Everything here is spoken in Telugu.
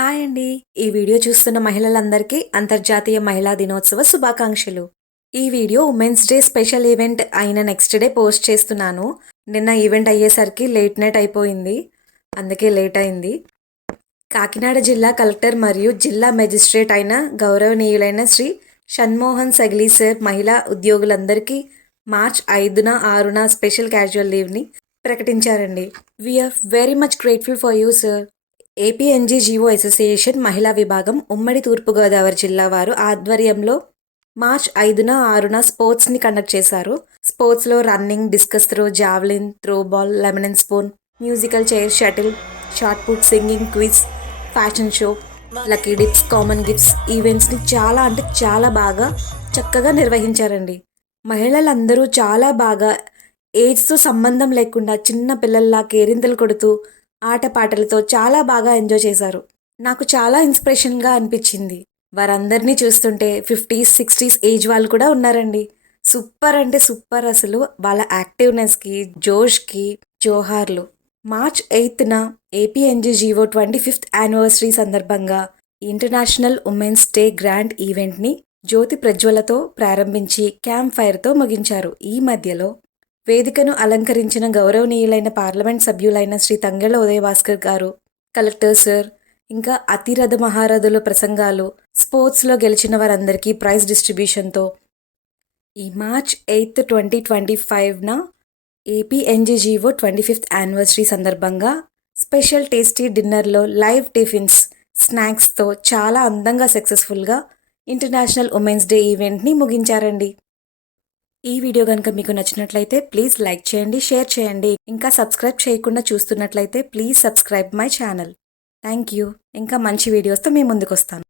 హాయ్ అండి. ఈ వీడియో చూస్తున్న మహిళలందరికీ అంతర్జాతీయ మహిళా దినోత్సవ శుభాకాంక్షలు. ఈ video women's day special event అయిన నెక్స్ట్ డే పోస్ట్ చేస్తున్నాను. నిన్న ఈవెంట్ అయ్యేసరికి లేట్ నైట్ అయిపోయింది. అందుకే లేట్ అయింది. కాకినాడ జిల్లా కలెక్టర్ మరియు జిల్లా మెజిస్ట్రేట్ అయిన గౌరవనీయులైన శ్రీ షణ్మోహన్ సగిలి సార్ మహిళా ఉద్యోగులందరికీ మార్చ్ 5న 6న స్పెషల్ క్యాజువల్ లీవ్ని ప్రకటించారండి. We are very much grateful for you sir. APNGGO association మహిళా విభాగం ఉమ్మడి తూర్పుగోదావరి జిల్లా వారు ఆధ్వర్యంలో మార్చ్ 5న 6న స్పోర్ట్స్ని కండక్ట్ చేశారు. స్పోర్ట్స్లో running, discus throw, javelin, throwball, lemon and spoon, musical chair, shuttle, shot put, singing, quiz, fashion show, lucky dips, common gifts ఈవెంట్స్ని చాలా బాగా చక్కగా నిర్వహించారండి. మహిళలందరూ చాలా బాగా ఏజ్తో సంబంధం లేకుండా చిన్న పిల్లల్లా కేరింతలు కొడుతూ ఆటపాటలతో చాలా బాగా ఎంజాయ్ చేశారు. నాకు చాలా ఇన్స్పిరేషన్గా అనిపించింది. వారందరినీ చూస్తుంటే 50s, 60s ఏజ్ వాళ్ళు కూడా ఉన్నారండి. సూపర్ అంటే సూపర్ అసలు. వాళ్ళ యాక్టివ్నెస్కి, జోష్కి జోహార్లు. మార్చ్ 8న ఏపీఎన్జీజీఓ 25th యానివర్సరీ సందర్భంగా ఇంటర్నేషనల్ ఉమెన్స్ డే గ్రాండ్ ఈవెంట్ని జ్యోతి ప్రజ్వలతో ప్రారంభించి క్యాంప్ ఫైర్తో ముగించారు. ఈ మధ్యలో వేదికను అలంకరించిన గౌరవనీయులైన పార్లమెంట్ సభ్యులైన శ్రీ తంగెళ్ల ఉదయభాస్కర్ గారు, కలెక్టర్ సార్, ఇంకా అతిరథ మహారథుల ప్రసంగాలు, స్పోర్ట్స్లో గెలిచిన వారందరికీ ప్రైజ్ డిస్ట్రిబ్యూషన్తో ఈ మార్చ్ 8, 2025న ఏపీఎన్జీజీఓ 25th యానివర్సరీ సందర్భంగా స్పెషల్ టేస్టీ డిన్నర్లో లైవ్ టిఫిన్స్, స్నాక్స్తో చాలా అందంగా సక్సెస్ఫుల్గా ఇంటర్నేషనల్ ఉమెన్స్ డే ఈవెంట్ని ముగించారండి. ఈ వీడియో కనుక మీకు నచ్చినట్లయితే ప్లీజ్ లైక్ చేయండి, షేర్ చేయండి. ఇంకా సబ్స్క్రైబ్ చేయకుండా చూస్తున్నట్లయితే please subscribe my channel. Thank you. ఇంకా మంచి వీడియోస్తో మీ ముందుకు వస్తాను.